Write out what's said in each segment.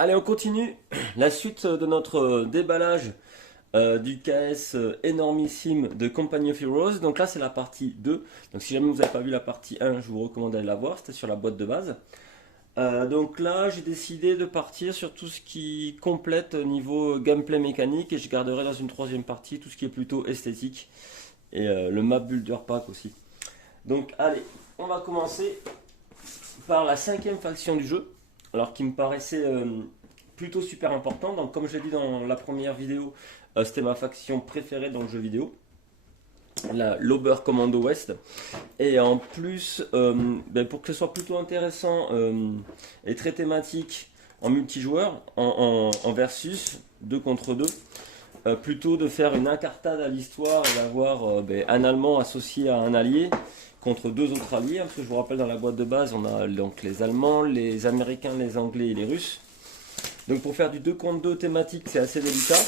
Allez, on continue la suite de notre déballage du KS énormissime de Company of Heroes. Donc là, c'est la partie 2. Donc si jamais vous n'avez pas vu la partie 1, je vous recommande d'aller la voir. C'était sur la boîte de base. Donc là, j'ai décidé de partir sur tout ce qui complète au niveau gameplay mécanique et je garderai dans une troisième partie tout ce qui est plutôt esthétique et le map builder pack aussi. Donc allez, on va commencer par la cinquième faction du jeu, alors qui me paraissait plutôt super important. Donc comme je l'ai dit dans la première vidéo, c'était ma faction préférée dans le jeu vidéo, l'Ober Commando West. Et en plus, pour que ce soit plutôt intéressant et très thématique en multijoueur, en versus, 2 contre 2, plutôt de faire une incartade à l'histoire et d'avoir un Allemand associé à un allié contre 2 autres alliés, hein, parce que je vous rappelle dans la boîte de base on a donc les Allemands, les Américains, les Anglais et les Russes. Donc pour faire du 2 contre 2 thématique c'est assez délicat.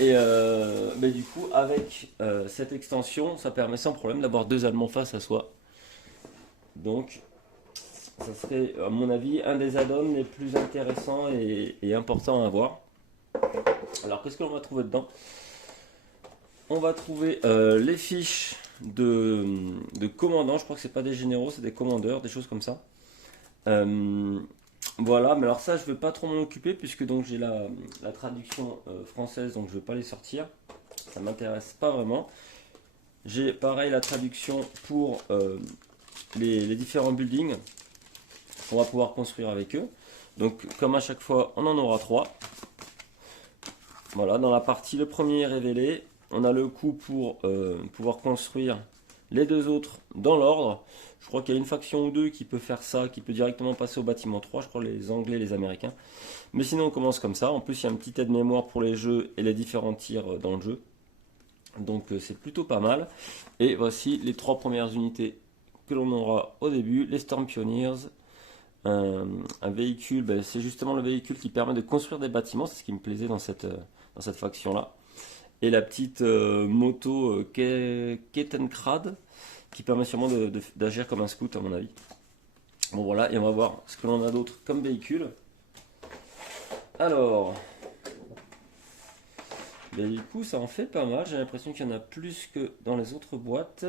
Et du coup avec cette extension ça permet sans problème d'avoir 2 Allemands face à soi. Donc ça serait à mon avis un des add-ons les plus intéressants et importants à avoir. Alors qu'est-ce que l'on va trouver dedans? On va trouver les fiches de commandants. Je crois que c'est pas des généraux, c'est des commandeurs, des choses comme ça. Voilà, mais alors ça je ne vais pas trop m'en occuper puisque donc j'ai la traduction française, donc je ne vais pas les sortir. Ça m'intéresse pas vraiment. J'ai pareil la traduction pour les différents buildings qu'on va pouvoir construire avec eux. Donc comme à chaque fois, on en aura 3. Voilà, dans la partie, le premier est révélé. On a le coup pour pouvoir construire les 2 autres dans l'ordre. Je crois qu'il y a une faction ou 2 qui peut faire ça, qui peut directement passer au bâtiment 3. Je crois les Anglais et les Américains. Mais sinon, on commence comme ça. En plus, il y a un petit aide-mémoire pour les jeux et les différents tirs dans le jeu. Donc, c'est plutôt pas mal. Et voici les 3 premières unités que l'on aura au début. Les Storm Pioneers. Un véhicule, c'est justement le véhicule qui permet de construire des bâtiments. C'est ce qui me plaisait dans cette faction-là. Et la petite moto Kettenkrad qui permet sûrement d'agir comme un scout à mon avis. Bon voilà, et on va voir ce que l'on a d'autre comme véhicule. Alors, du coup ça en fait pas mal, j'ai l'impression qu'il y en a plus que dans les autres boîtes.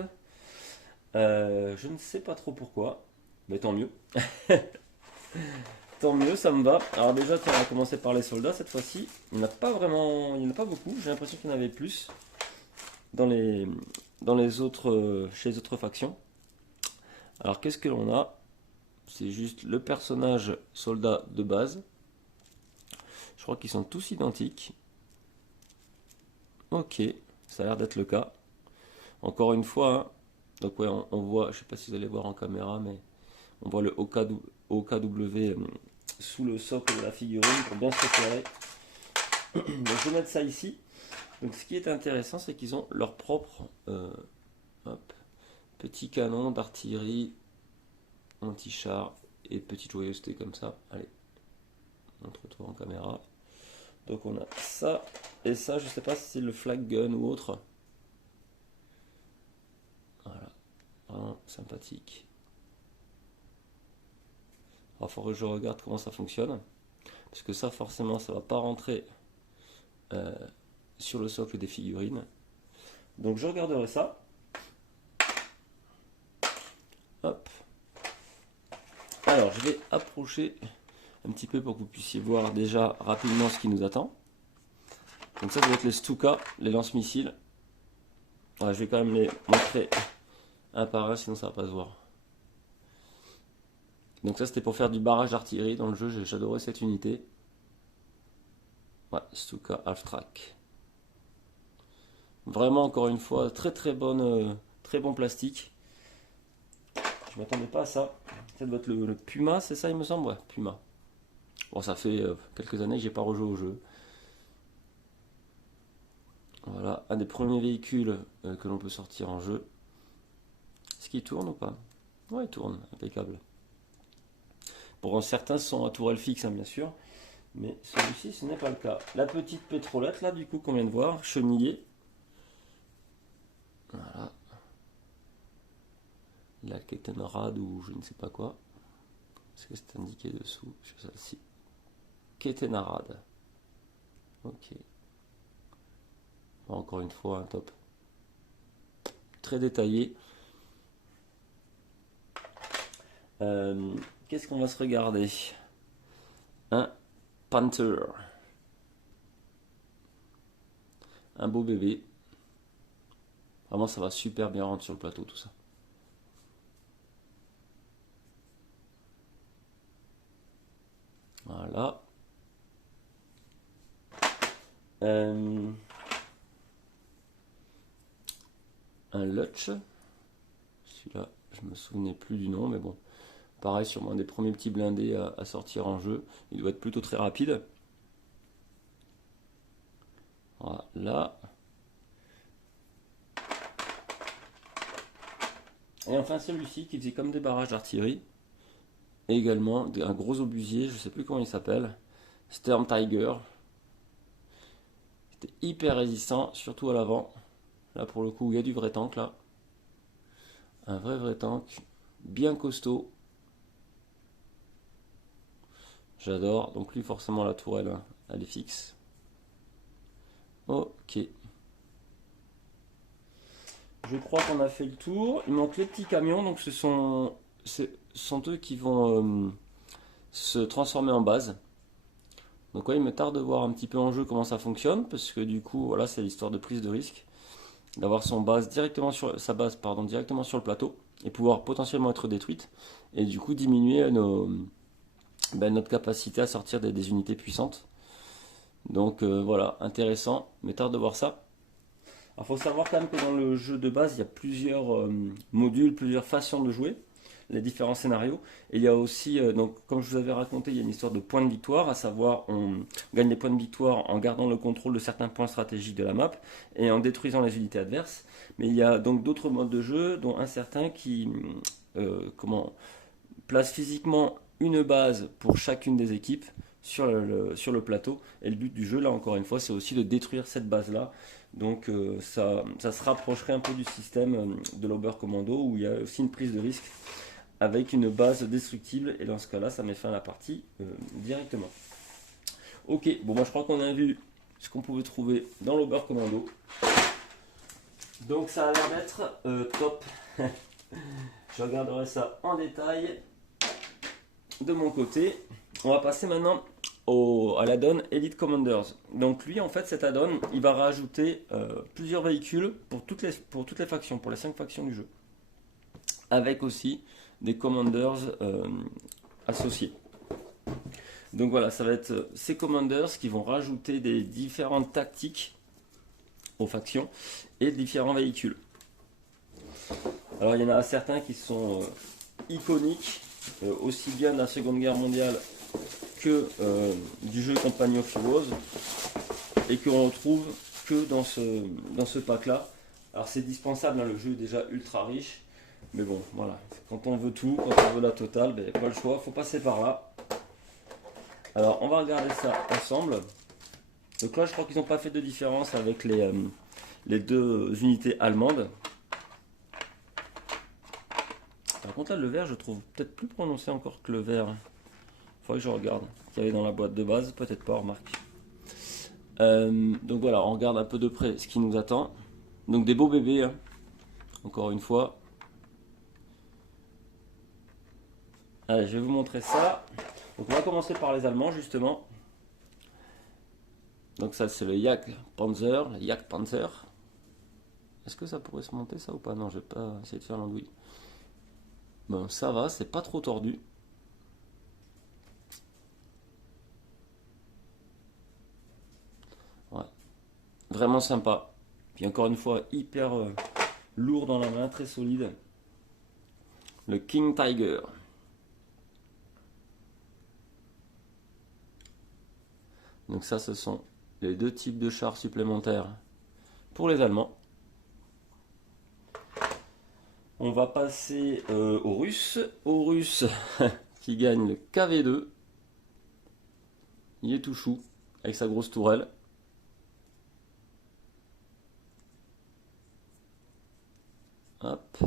Je ne sais pas trop pourquoi, mais tant mieux. Tant mieux, ça me va. Alors déjà, on va commencer par les soldats cette fois-ci. Il n'y en a pas vraiment, il n'y en a pas beaucoup. J'ai l'impression qu'il y en avait plus dans les autres, chez les autres factions. Alors qu'est-ce que l'on a? C'est juste le personnage soldat de base. Je crois qu'ils sont tous identiques. Ok, ça a l'air d'être le cas. Encore une fois, hein. Donc ouais, on voit, je sais pas si vous allez voir en caméra, mais on voit le OKW sous le socle de la figurine pour bien se repérer. Donc je vais mettre ça ici. Donc ce qui est intéressant, c'est qu'ils ont leur propre petit canon d'artillerie anti-char et petite joyeuseté comme ça. Allez, montre-toi en caméra. Donc on a ça et ça, je sais pas si c'est le flag gun ou autre. Voilà, vraiment sympathique. Alors il faudrait que je regarde comment ça fonctionne. Parce que ça forcément ça va pas rentrer sur le socle des figurines. Donc je regarderai ça. Hop. Alors je vais approcher un petit peu pour que vous puissiez voir déjà rapidement ce qui nous attend. Donc ça va être les Stuka, les lance-missiles. Je vais quand même les montrer un par un, sinon ça va pas se voir. Donc ça c'était pour faire du barrage d'artillerie dans le jeu, j'adorais cette unité. Ouais, Stuka Half-Track. Vraiment encore une fois, très très bon plastique. Je m'attendais pas à ça. Ça doit être le Puma, c'est ça il me semble? Ouais, Puma. Bon, ça fait quelques années que j'ai pas rejoué au jeu. Voilà, un des premiers véhicules que l'on peut sortir en jeu. Est-ce qu'il tourne ou pas? Ouais, il tourne, impeccable. Bon, certains sont à tourelle fixe, hein, bien sûr, mais celui-ci, ce n'est pas le cas. La petite pétrolette, là, du coup, qu'on vient de voir, chenillée. Voilà. La Kettenrad ou je ne sais pas quoi. Est-ce que c'est indiqué dessous sur celle-ci? Ketenarad. Ok. Bon, encore une fois, un top. Très détaillé. Qu'est-ce qu'on va se regarder? Un Panther. Un beau bébé. Vraiment, ça va super bien rentrer sur le plateau, tout ça. Voilà. Un Lutch. Celui-là, je me souvenais plus du nom, mais bon. Pareil, sûrement un des premiers petits blindés à sortir en jeu. Il doit être plutôt très rapide. Voilà. Et enfin celui-ci qui faisait comme des barrages d'artillerie. Et également un gros obusier, je sais plus comment il s'appelle. Sturm Tiger. C'était hyper résistant, surtout à l'avant. Là pour le coup, il y a du vrai tank là. Un vrai tank. Bien costaud. J'adore. Donc lui forcément la tourelle, hein, elle est fixe. Ok. Je crois qu'on a fait le tour. Il manque les petits camions, donc ce sont eux qui vont se transformer en base. Donc ouais, il me tarde de voir un petit peu en jeu comment ça fonctionne, parce que du coup, voilà, c'est l'histoire de prise de risque, d'avoir sa base directement sur le plateau et pouvoir potentiellement être détruite, et du coup diminuer notre capacité à sortir des unités puissantes. Donc voilà, intéressant, mais tarde de voir ça. Il faut savoir quand même que dans le jeu de base, il y a plusieurs modules, plusieurs façons de jouer, les différents scénarios. Et il y a aussi, donc, comme je vous avais raconté, il y a une histoire de points de victoire, à savoir on gagne des points de victoire en gardant le contrôle de certains points stratégiques de la map et en détruisant les unités adverses. Mais il y a donc d'autres modes de jeu, dont un certain qui place physiquement une base pour chacune des équipes sur le plateau. Et le but du jeu, là encore une fois, c'est aussi de détruire cette base-là. Donc ça se rapprocherait un peu du système de l'Oberkommando où il y a aussi une prise de risque avec une base destructible. Et dans ce cas-là, ça met fin à la partie directement. Ok, bon moi je crois qu'on a vu ce qu'on pouvait trouver dans l'Oberkommando. Donc ça a l'air d'être top. Je regarderai ça en détail de mon côté. On va passer maintenant à l'add-on Elite Commanders. Donc lui en fait cet add-on il va rajouter plusieurs véhicules pour toutes les factions, pour les 5 factions du jeu. Avec aussi des Commanders associés. Donc voilà, ça va être ces Commanders qui vont rajouter des différentes tactiques aux factions et différents véhicules. Alors il y en a certains qui sont iconiques, aussi bien de la Seconde Guerre mondiale que du jeu Company of Heroes, et qu'on retrouve que dans ce pack là. Alors c'est dispensable, hein, le jeu est déjà ultra riche, mais bon voilà, quand on veut tout, quand on veut la totale, ben, pas le choix, faut passer par là. Alors on va regarder ça ensemble. Donc là je crois qu'ils n'ont pas fait de différence avec les deux unités allemandes. Par contre là le vert je trouve peut-être plus prononcé encore que le vert. Faudrait que je regarde. Qu'il y avait dans la boîte de base, peut-être pas, remarque. Donc voilà, on regarde un peu de près ce qui nous attend. Donc des beaux bébés, hein. Encore une fois. Allez, je vais vous montrer ça. Donc on va commencer par les Allemands justement. Donc ça c'est le Jagdpanzer, le Jagdpanzer. Est-ce que ça pourrait se monter ça ou pas? Non, je vais pas essayer de faire l'andouille. Bon, ça va, c'est pas trop tordu. Ouais. Vraiment sympa. Puis encore une fois, hyper lourd dans la main, très solide. Le King Tiger. Donc ça, ce sont les deux types de chars supplémentaires pour les Allemands. On va passer aux Russes. Aux Russes qui gagnent le KV2. Il est tout chou avec sa grosse tourelle. Hop.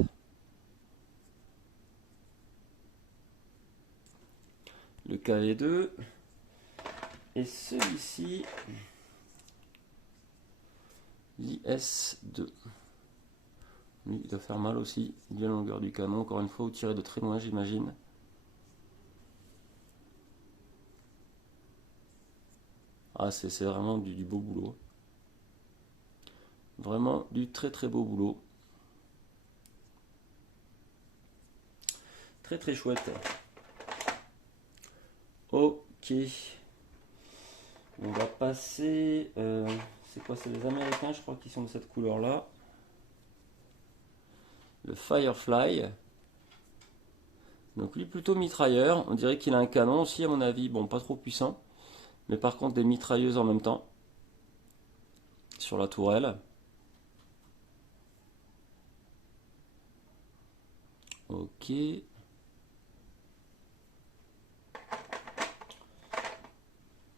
Le KV2. Et celui-ci, l'IS-2. Lui, il doit faire mal aussi. Il a la longueur du canon, encore une fois, ou tiré de très loin, j'imagine. Ah, c'est vraiment du beau boulot. Vraiment du très très beau boulot. Très très chouette. Ok. On va passer... c'est quoi? C'est les Américains, je crois, qui sont de cette couleur-là. Le Firefly. Donc lui plutôt mitrailleur. On dirait qu'il a un canon aussi à mon avis. Bon, pas trop puissant. Mais par contre des mitrailleuses en même temps. Sur la tourelle. Ok.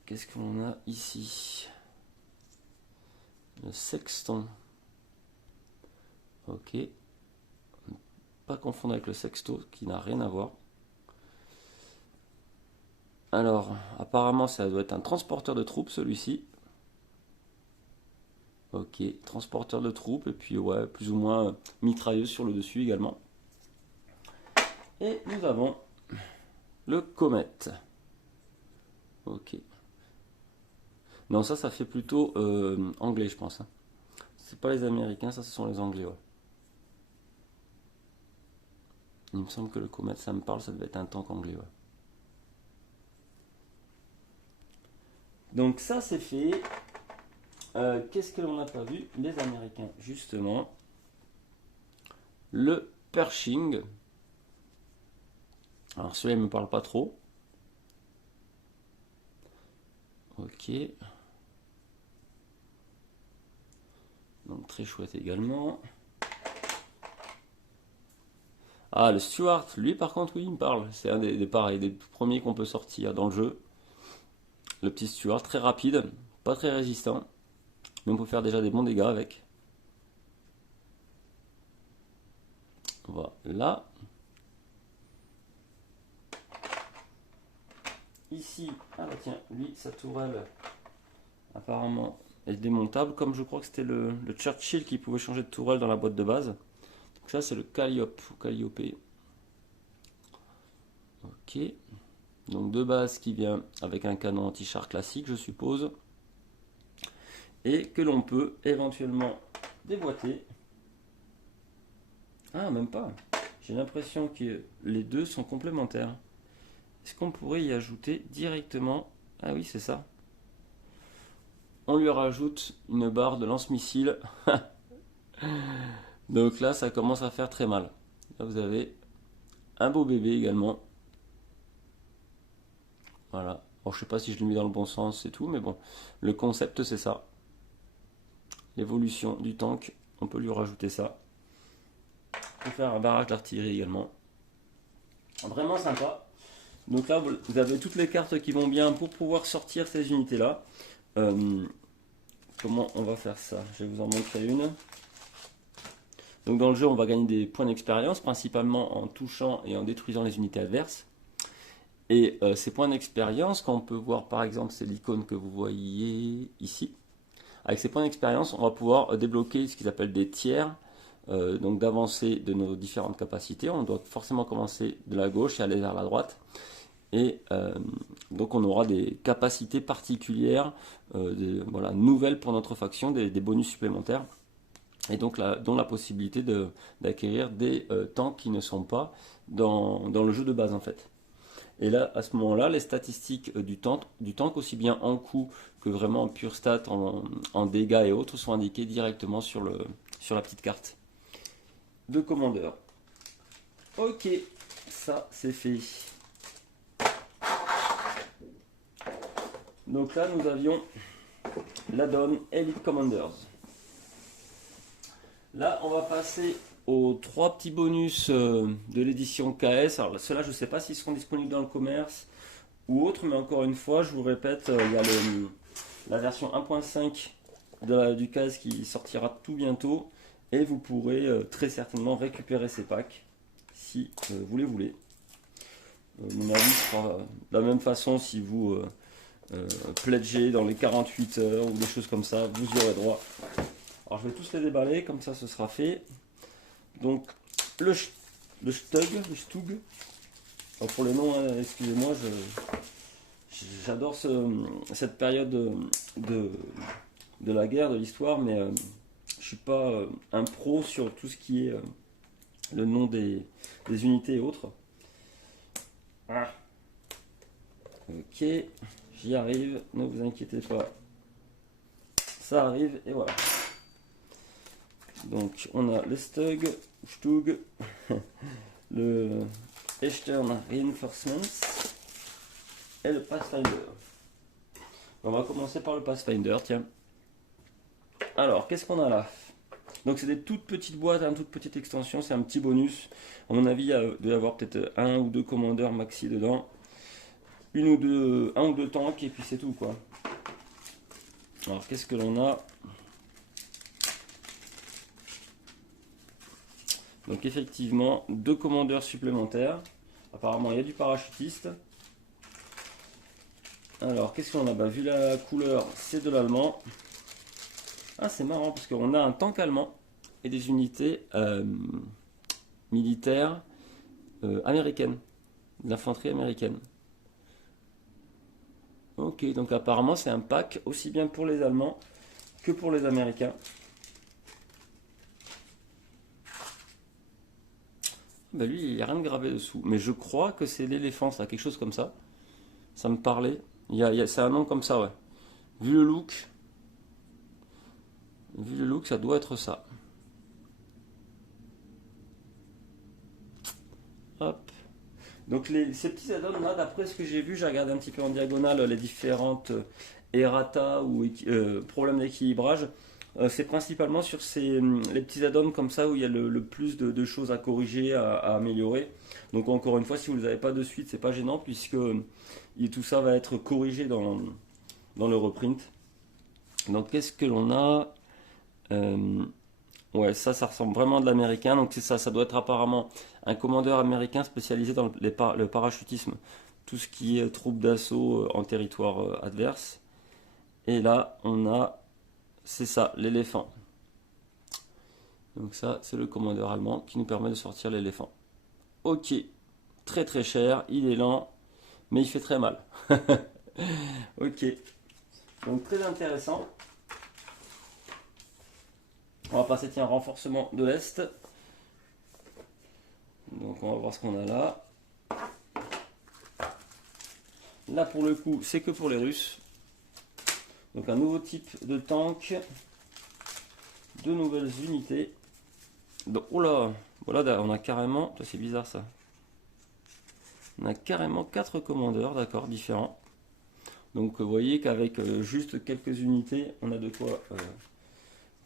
Qu'est-ce qu'on a ici? Le sexton. Ok. Pas confondre avec le sexto qui n'a rien à voir. Alors, apparemment ça doit être un transporteur de troupes celui-ci. Ok, transporteur de troupes et puis ouais, plus ou moins mitrailleuse sur le dessus également. Et nous avons le Comet. Ok. Non, ça fait plutôt anglais, je pense. Hein. C'est pas les Américains, ça, ce sont les Anglais, ouais. Il me semble que le Comet, ça me parle, ça devait être un tank anglais, ouais. Donc ça, c'est fait. Qu'est-ce que l'on n'a pas vu? Les Américains, justement. Le Pershing. Alors celui-là, il me parle pas trop. Ok. Donc très chouette également. Ah, le Stuart, lui par contre, oui, il me parle. C'est un des pareils, des premiers qu'on peut sortir dans le jeu. Le petit Stuart, très rapide, pas très résistant. Mais on peut faire déjà des bons dégâts avec. Voilà. Ici, ah bah tiens, lui, sa tourelle, apparemment, est démontable. Comme je crois que c'était le Churchill qui pouvait changer de tourelle dans la boîte de base. Donc ça, c'est le Calliope, ou Calliope. Ok. Donc de base qui vient avec un canon anti-char classique, je suppose. Et que l'on peut éventuellement déboîter. Ah, même pas. J'ai l'impression que les deux sont complémentaires. Est-ce qu'on pourrait y ajouter directement? Ah oui, c'est ça. On lui rajoute une barre de lance-missile. Donc là, ça commence à faire très mal. Là, vous avez un beau bébé également. Voilà. Bon, je sais pas si je l'ai mis dans le bon sens et tout, mais bon, le concept c'est ça. L'évolution du tank, on peut lui rajouter ça. On peut faire un barrage d'artillerie également. Vraiment sympa. Donc là, vous avez toutes les cartes qui vont bien pour pouvoir sortir ces unités-là. Comment on va faire ça? Je vais vous en montrer une. Donc dans le jeu, on va gagner des points d'expérience, principalement en touchant et en détruisant les unités adverses. Et ces points d'expérience, quand on peut voir par exemple, c'est l'icône que vous voyez ici. Avec ces points d'expérience, on va pouvoir débloquer ce qu'ils appellent des tiers, donc d'avancer de nos différentes capacités. On doit forcément commencer de la gauche et aller vers la droite. Et donc on aura des capacités particulières, voilà, nouvelles pour notre faction, des bonus supplémentaires. Et donc dont la possibilité d'acquérir des tanks qui ne sont pas dans le jeu de base en fait. Et là, à ce moment-là, les statistiques du tank, aussi bien en coût que vraiment en pure stat, en dégâts et autres, sont indiquées directement sur la petite carte de commandeur. Ok, ça c'est fait. Donc là, nous avions l'add-on Elite Commanders. Là, on va passer aux 3 petits bonus de l'édition KS. Alors ceux-là, je ne sais pas s'ils seront disponibles dans le commerce ou autre, mais encore une fois, je vous répète, il y a la version 1.5 du KS qui sortira tout bientôt. Et vous pourrez très certainement récupérer ces packs si vous les voulez. Mon avis sera de la même façon si vous pledgés dans les 48 heures ou des choses comme ça, vous y aurez droit. Alors je vais tous les déballer, comme ça ce sera fait. Donc le Stug. Alors, pour les noms, hein, excusez-moi, j'adore cette période de la guerre, de l'histoire, mais je suis pas un pro sur tout ce qui est le nom des unités et autres. Ah. Ok, j'y arrive, ne vous inquiétez pas. Ça arrive et voilà. Donc on a le Stug, le Eastern Reinforcements et le Pathfinder. On va commencer par le Pathfinder, tiens. Alors, qu'est-ce qu'on a là? Donc c'est des toutes petites boîtes, hein, toute petite extension, c'est un petit bonus. À mon avis, il doit y avoir peut-être un ou deux commandeurs maxi dedans. Un ou deux tanks et puis c'est tout quoi. Alors qu'est-ce que l'on a? Donc effectivement, deux commandeurs supplémentaires. Apparemment, il y a du parachutiste. Alors, qu'est-ce qu'on a? Bah, vu la couleur, c'est de l'allemand. Ah, c'est marrant, parce qu'on a un tank allemand et des unités militaires américaines. De l'infanterie américaine. Ok, donc apparemment, c'est un pack aussi bien pour les Allemands que pour les Américains. Bah lui, il n'y a rien de gravé dessous. Mais je crois que c'est l'éléphant, ça, quelque chose comme ça. Ça me parlait. C'est un nom comme ça, ouais. Vu le look, ça doit être ça. Hop. Donc ces petits add-ons là, d'après ce que j'ai vu, j'ai regardé un petit peu en diagonale les différentes errata ou problèmes d'équilibrage. C'est principalement sur les petits add-ons comme ça où il y a le plus de choses à corriger, à améliorer. Donc encore une fois, si vous ne les avez pas de suite, c'est pas gênant puisque tout ça va être corrigé dans le reprint. Donc qu'est-ce que l'on a? Ouais, ça ressemble vraiment à de l'américain. Donc c'est ça doit être apparemment un commandeur américain spécialisé dans le parachutisme, tout ce qui est troupes d'assaut en territoire adverse. Et là, on a, c'est ça, l'éléphant. Donc ça, c'est le commandeur allemand qui nous permet de sortir l'éléphant. Ok, très très cher, il est lent, mais il fait très mal. Ok, donc très intéressant. On va passer tiens renforcement de l'Est. Donc on va voir ce qu'on a là. Là pour le coup c'est que pour les Russes. Donc un nouveau type de tank. Deux nouvelles unités. Donc, oh là, voilà, on a carrément, c'est bizarre ça. On a carrément 4 commandeurs, d'accord, différents. Donc vous voyez qu'avec juste quelques unités, on a de quoi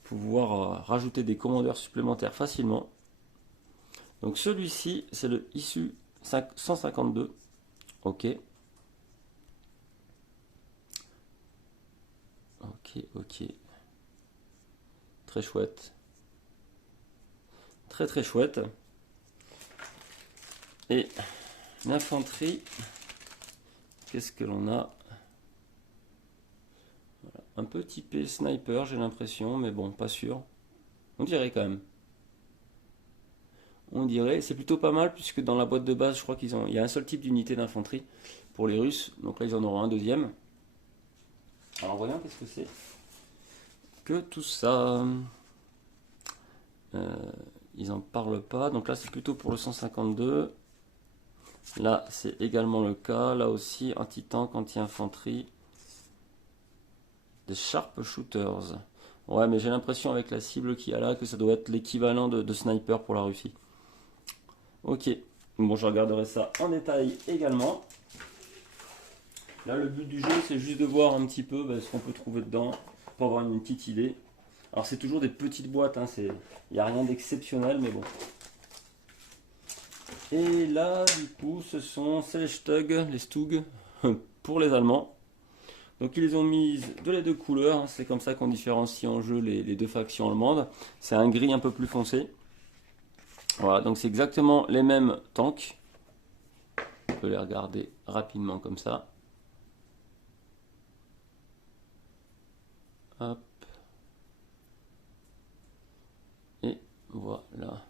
pouvoir rajouter des commandeurs supplémentaires facilement. Donc celui-ci, c'est le ISU 152. Ok. Ok. Très chouette. Très très chouette. Et l'infanterie, qu'est-ce que l'on a? Voilà. Un peu typé sniper, j'ai l'impression, mais bon, pas sûr. On dirait quand même. On dirait, c'est plutôt pas mal puisque dans la boîte de base, je crois il y a un seul type d'unité d'infanterie pour les Russes. Donc là, ils en auront un deuxième. Alors voyons qu'est-ce que c'est que tout ça. Ils en parlent pas. Donc là, c'est plutôt pour le 152. Là, c'est également le cas. Là aussi, anti-tank, anti-infanterie. Des sharpshooters. Ouais, mais j'ai l'impression avec la cible qu'il y a là que ça doit être l'équivalent de sniper pour la Russie. Ok. Bon, je regarderai ça en détail également. Là, le but du jeu, c'est juste de voir un petit peu ce qu'on peut trouver dedans pour avoir une petite idée. Alors, c'est toujours des petites boîtes, hein, il n'y a rien d'exceptionnel, mais bon. Et là, du coup, ce sont les Stug, pour les Allemands. Donc, ils les ont mises de les deux couleurs, hein, c'est comme ça qu'on différencie en jeu les deux factions allemandes. C'est un gris un peu plus foncé. Voilà, donc c'est exactement les mêmes tanks. On peut les regarder rapidement comme ça. Hop. Et voilà.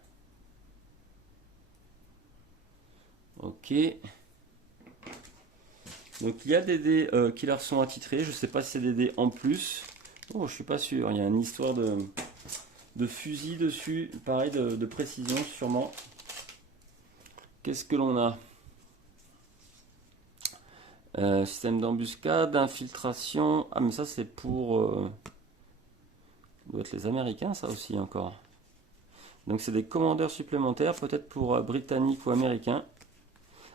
Ok. Donc il y a des dés qui leur sont attitrés. Je sais pas si c'est des dés en plus. Oh, je suis pas sûr. Il y a une histoire de fusil dessus. Pareil, de précision sûrement. Qu'est-ce que l'on a? Système d'embuscade, infiltration. Ah, mais ça c'est pour... ça doit être les Américains, ça aussi encore. Donc c'est des commandeurs supplémentaires, peut-être pour britanniques ou américains.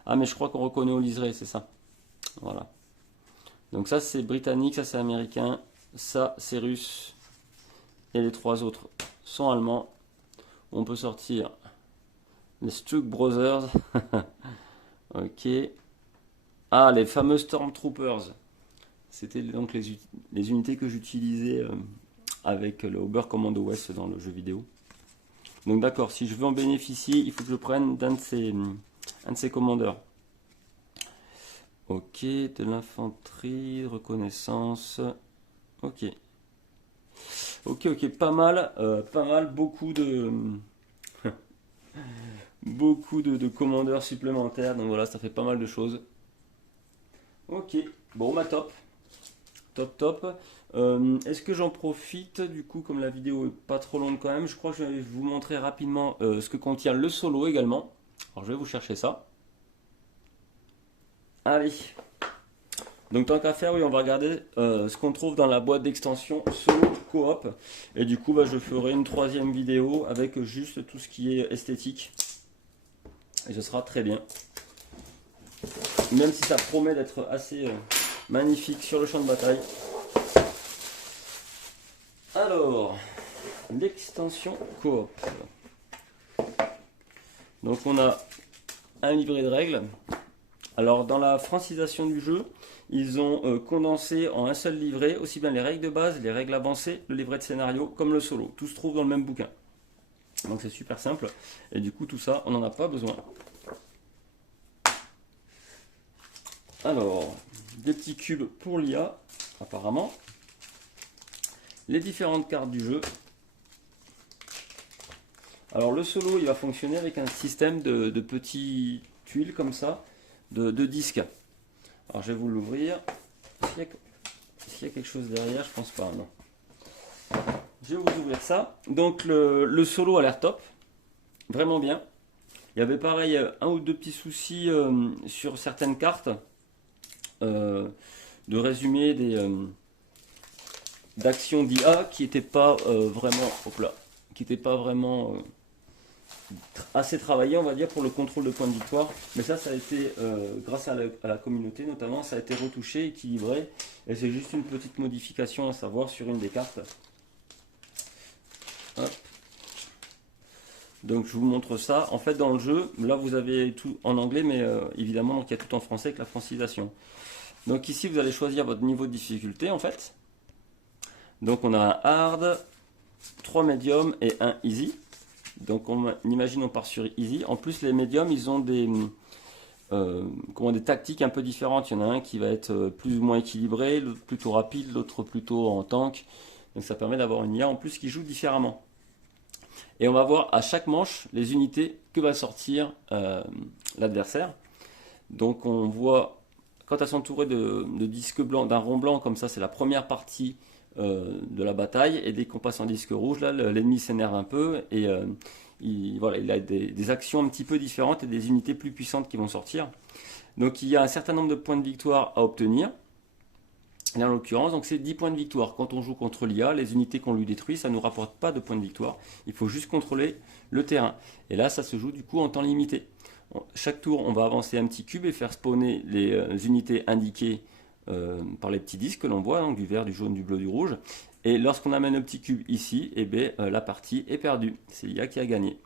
Ah, mais je crois qu'on reconnaît au liseré, c'est ça. Voilà. Donc ça c'est britannique, ça c'est américain, ça c'est russe. Et les trois autres sont allemands. On peut sortir les Stuck Brothers. Ok. Ah, les fameux Stormtroopers. C'était donc les unités que j'utilisais avec le Ober Commando West dans le jeu vidéo. Donc d'accord, si je veux en bénéficier, il faut que je prenne un de ces commandeurs. Ok, de l'infanterie, reconnaissance. Ok. Ok, pas mal, beaucoup de beaucoup de commandeurs supplémentaires. Donc voilà, ça fait pas mal de choses. Ok, bon bah top. Top. Est-ce que j'en profite du coup, comme la vidéo est pas trop longue quand même, je crois que je vais vous montrer rapidement ce que contient le solo également. Alors je vais vous chercher ça. Allez. Donc tant qu'à faire, oui, on va regarder ce qu'on trouve dans la boîte d'extension solo coop. Et du coup, bah, je ferai une troisième vidéo avec juste tout ce qui est esthétique. Et ce sera très bien. Même si ça promet d'être assez magnifique sur le champ de bataille. Alors, l'extension coop. Donc on a un livret de règles. Alors dans la francisation du jeu, ils ont condensé en un seul livret aussi bien les règles de base, les règles avancées, le livret de scénario comme le solo. Tout se trouve dans le même bouquin. Donc c'est super simple. Et du coup tout ça, on n'en a pas besoin. Alors, des petits cubes pour l'IA, apparemment. Les différentes cartes du jeu. Alors le solo, il va fonctionner avec un système de petits tuiles comme ça, de disques. Alors je vais vous l'ouvrir. Est-ce qu'il y a quelque chose derrière? Je pense pas, non. Je vais vous ouvrir ça. Donc le solo a l'air top. Vraiment bien. Il y avait pareil un ou deux petits soucis sur certaines cartes. De résumé d'actions d'IA qui n'étaient pas vraiment... Hop là, qui n'étaient pas vraiment... assez travaillé, on va dire, pour le contrôle de points de victoire. Mais ça a été, grâce à la communauté notamment, ça a été retouché, équilibré. Et c'est juste une petite modification à savoir sur une des cartes. Hop. Donc je vous montre ça. En fait, dans le jeu, là vous avez tout en anglais, mais évidemment, donc, il y a tout en français avec la francisation. Donc ici, vous allez choisir votre niveau de difficulté, en fait. Donc on a un hard, 3 médiums et un easy. Donc on imagine on part sur easy. En plus les médiums ils ont des tactiques un peu différentes. Il y en a un qui va être plus ou moins équilibré, l'autre plutôt rapide, l'autre plutôt en tank. Donc ça permet d'avoir une IA en plus qui joue différemment. Et on va voir à chaque manche les unités que va sortir l'adversaire. Donc on voit quand elles sont entourées de disques blancs, d'un rond blanc comme ça, c'est la première partie de la bataille, et dès qu'on passe en disque rouge, là l'ennemi s'énerve un peu et il a des actions un petit peu différentes et des unités plus puissantes qui vont sortir. Donc il y a un certain nombre de points de victoire à obtenir. Et en l'occurrence, donc c'est 10 points de victoire. Quand on joue contre l'IA, les unités qu'on lui détruit, ça ne nous rapporte pas de points de victoire. Il faut juste contrôler le terrain. Et là, ça se joue du coup en temps limité. Chaque tour, on va avancer un petit cube et faire spawner les unités indiquées par les petits disques que l'on voit, donc du vert, du jaune, du bleu, du rouge. Et lorsqu'on amène le petit cube ici, eh bien, la partie est perdue. C'est l'IA qui a gagné.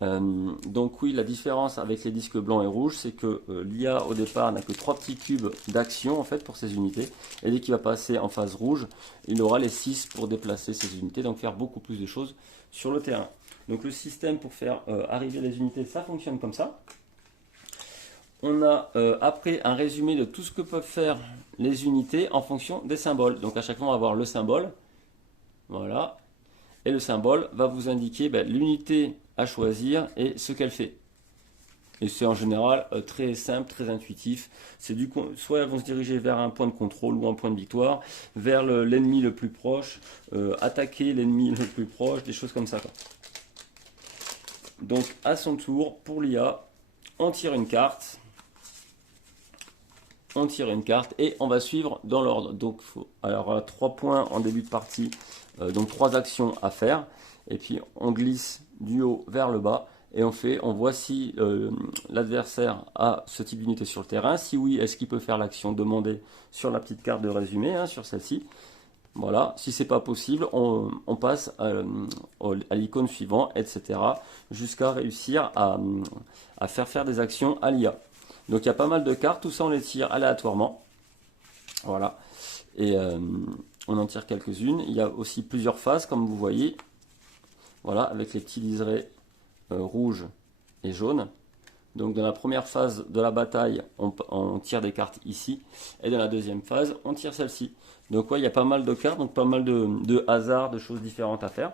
Donc oui, la différence avec les disques blancs et rouges, c'est que l'IA au départ n'a que 3 petits cubes d'action en fait pour ces unités. Et dès qu'il va passer en phase rouge, il aura les 6 pour déplacer ces unités, donc faire beaucoup plus de choses sur le terrain. Donc le système pour faire arriver les unités, ça fonctionne comme ça. On a après un résumé de tout ce que peuvent faire les unités en fonction des symboles. Donc à chaque fois, on va avoir le symbole. Voilà. Et le symbole va vous indiquer l'unité à choisir et ce qu'elle fait. Et c'est en général très simple, très intuitif. Soit elles vont se diriger vers un point de contrôle ou un point de victoire, vers l'ennemi le plus proche, attaquer l'ennemi le plus proche, des choses comme ça, quoi. Donc à son tour, pour l'IA, on tire une carte. On tire une carte et on va suivre dans l'ordre. Donc, alors 3 points en début de partie, donc 3 actions à faire. Et puis on glisse du haut vers le bas et on voit si l'adversaire a ce type d'unité sur le terrain. Si oui, est-ce qu'il peut faire l'action demandée sur la petite carte de résumé, hein, sur celle-ci. Voilà, si c'est pas possible, on passe à l'icône suivante, etc. jusqu'à réussir à faire des actions à l'IA. Donc il y a pas mal de cartes, tout ça on les tire aléatoirement. Voilà. Et on en tire quelques-unes. Il y a aussi plusieurs phases, comme vous voyez. Voilà, avec les petits liserés rouges et jaunes. Donc dans la première phase de la bataille, on tire des cartes ici. Et dans la deuxième phase, on tire celle-ci. Donc ouais, il y a pas mal de cartes, donc pas mal de hasards, de choses différentes à faire.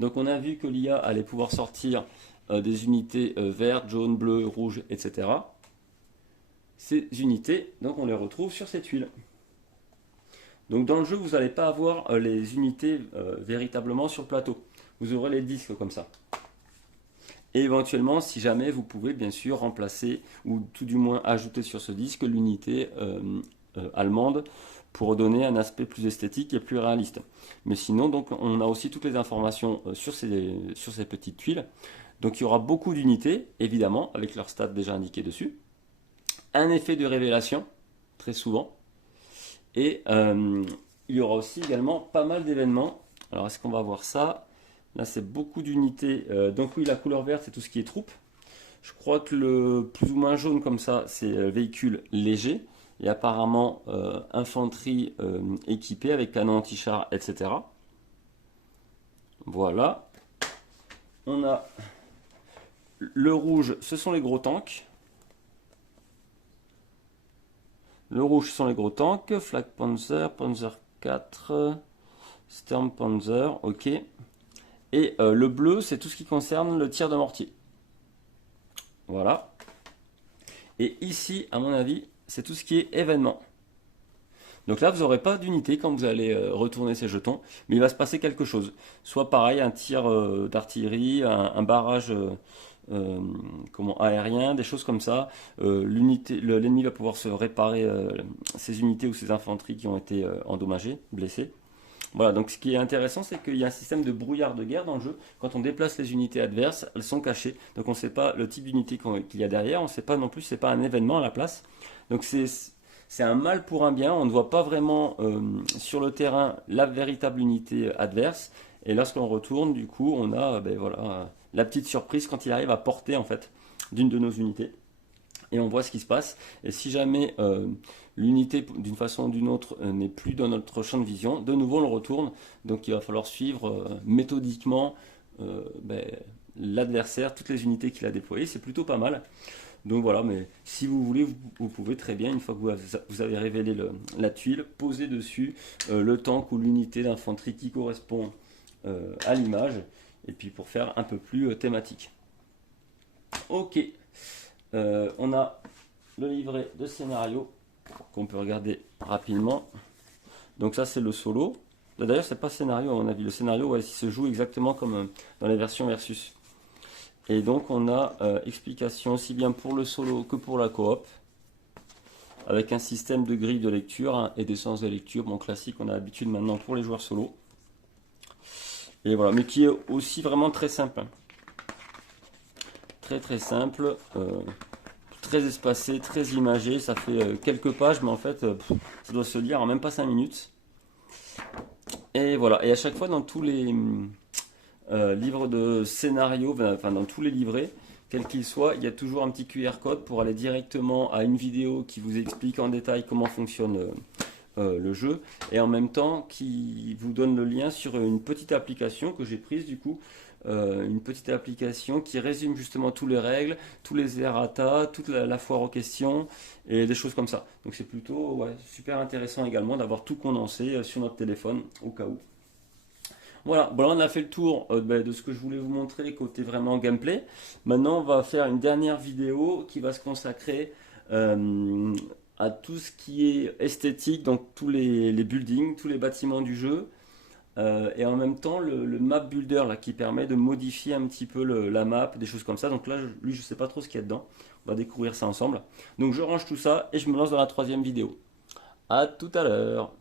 Donc on a vu que l'IA allait pouvoir sortir des unités vertes, jaunes, bleues, rouges, etc. Ces unités, donc on les retrouve sur cette tuile. Donc dans le jeu, vous n'allez pas avoir les unités véritablement sur le plateau. Vous aurez les disques comme ça. Et éventuellement, si jamais, vous pouvez bien sûr remplacer, ou tout du moins ajouter sur ce disque l'unité allemande pour donner un aspect plus esthétique et plus réaliste. Mais sinon, donc, on a aussi toutes les informations sur ces petites tuiles. Donc il y aura beaucoup d'unités, évidemment, avec leur stats déjà indiqués dessus. Un effet de révélation, très souvent. Et il y aura aussi également pas mal d'événements. Alors est-ce qu'on va voir ça? Là c'est beaucoup d'unités. Donc oui, la couleur verte c'est tout ce qui est troupe. Je crois que le plus ou moins jaune comme ça c'est véhicule léger. Et apparemment infanterie équipée avec canon anti-char, etc. Voilà. On a le rouge, ce sont les gros tanks. Le rouge, ce sont les gros tanks. Flak Panzer, Panzer 4, Sturmpanzer, ok. Et le bleu, c'est tout ce qui concerne le tir de mortier. Voilà. Et ici, à mon avis, c'est tout ce qui est événement. Donc là, vous n'aurez pas d'unité quand vous allez retourner ces jetons, mais il va se passer quelque chose. Soit pareil, un tir d'artillerie, un barrage aérien, des choses comme ça. L'ennemi va pouvoir se réparer ses unités ou ses infanteries qui ont été endommagées, blessées. Voilà, donc ce qui est intéressant, c'est qu'il y a un système de brouillard de guerre dans le jeu. Quand on déplace les unités adverses, elles sont cachées. Donc on ne sait pas le type d'unité qu'il y a derrière, on ne sait pas non plus, c'est pas un événement à la place. Donc c'est un mal pour un bien, on ne voit pas vraiment sur le terrain la véritable unité adverse. Et lorsqu'on retourne, du coup, on a voilà, la petite surprise quand il arrive à porter en fait d'une de nos unités. Et on voit ce qui se passe. Et si jamais l'unité, d'une façon ou d'une autre, n'est plus dans notre champ de vision, de nouveau on le retourne. Donc il va falloir suivre méthodiquement l'adversaire, toutes les unités qu'il a déployées. C'est plutôt pas mal. Donc voilà, mais si vous voulez, vous pouvez très bien, une fois que vous avez révélé la tuile, poser dessus le tank ou l'unité d'infanterie qui correspond à l'image. Et puis pour faire un peu plus thématique. Ok. On a le livret de scénario qu'on peut regarder rapidement. Donc ça c'est le solo. D'ailleurs c'est pas scénario à mon avis. Le scénario il se joue exactement comme dans les versions versus. Et donc on a explication aussi bien pour le solo que pour la coop. Avec un système de grille de lecture hein, et d'essence de lecture. Bon classique, on a l'habitude maintenant pour les joueurs solo. Et voilà, mais qui est aussi vraiment très simple. Très simple, très espacé, très imagé, ça fait quelques pages, mais en fait, ça doit se lire en même pas 5 minutes. Et voilà, et à chaque fois dans tous les livres de scénario, enfin dans tous les livrets, quels qu'ils soient, il y a toujours un petit QR code pour aller directement à une vidéo qui vous explique en détail comment fonctionne le jeu, et en même temps qui vous donne le lien sur une petite application que j'ai prise du coup, une petite application qui résume justement toutes les règles, tous les errata, toute la foire aux questions et des choses comme ça. Donc c'est plutôt ouais, super intéressant également d'avoir tout condensé sur notre téléphone au cas où. Voilà, bon là on a fait le tour de ce que je voulais vous montrer côté vraiment gameplay. Maintenant on va faire une dernière vidéo qui va se consacrer euh, à tout ce qui est esthétique, donc tous les buildings, tous les bâtiments du jeu. Et en même temps le map builder là, qui permet de modifier un petit peu la map, des choses comme ça. Donc là lui je sais pas trop ce qu'il y a dedans. On va découvrir ça ensemble. Donc je range tout ça et je me lance dans la troisième vidéo. À tout à l'heure.